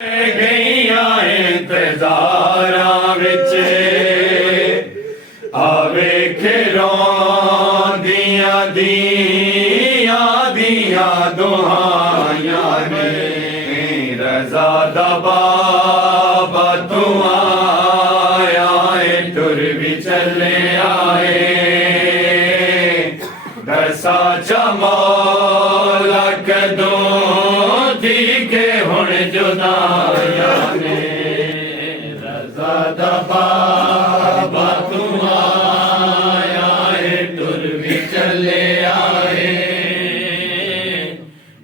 गईया इंतजारा विच आवे खिरौंदिया दिया दिया दुहाइया ने रजा दा बाबा तू आया टुर भी चले आए दसा चमौला कदों थी के हुण जुदाया ने रजा दा बाबा तू आया टुर भी चले आए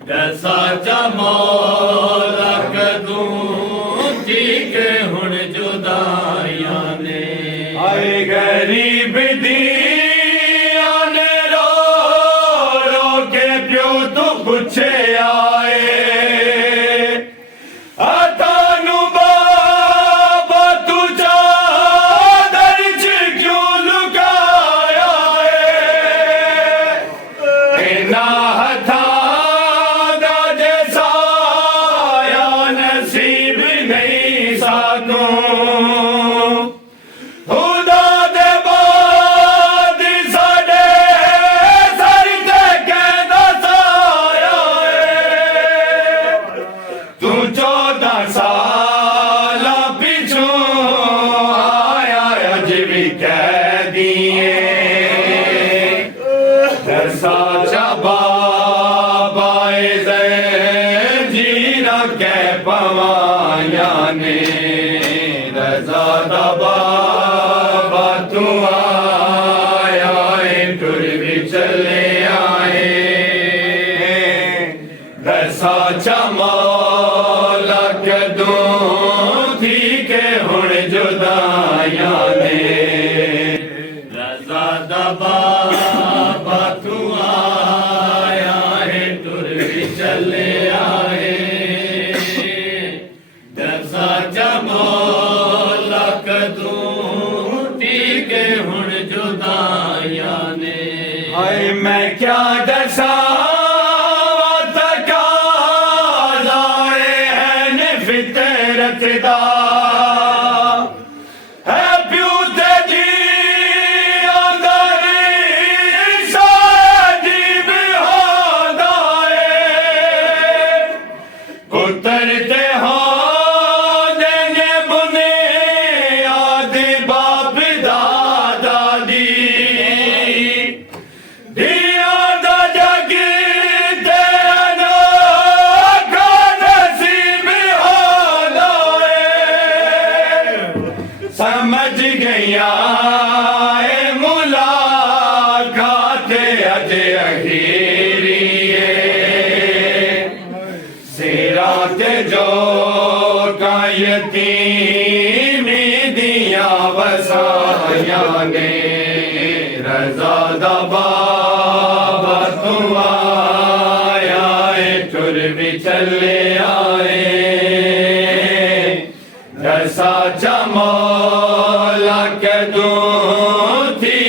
दसा चमौला कदों थी के हुण जुदाया ने आए गरीब दी पुछे आए तानू बाबा तू चादर च क्यों लुकाया इना हथां दा जैसा नसीब नहीं सानू कह दिए साचा बाबाए जी न कह पवाया ने रजा दा बाबा तू आया टुर भी चले आए साचा मौला कदों थी के हुण जुदाया ने बाबा तू आया टुर भी चले आए दसा चमौला कदों थी के हुण जुदाया ने हाय मैं क्या दसा तकाज़ाए हैं फितरत दा उतरते हो देने बुने आदि बाप दादा दी दिया दा जग तेरा नोखा नसीब हो दाए समझ गया मुलाकात अज अखीरी जो का यतीमी दिया वसाया ने रजा दा बाबा तू आया टुर भी चले आए दसा चमौला कदों थी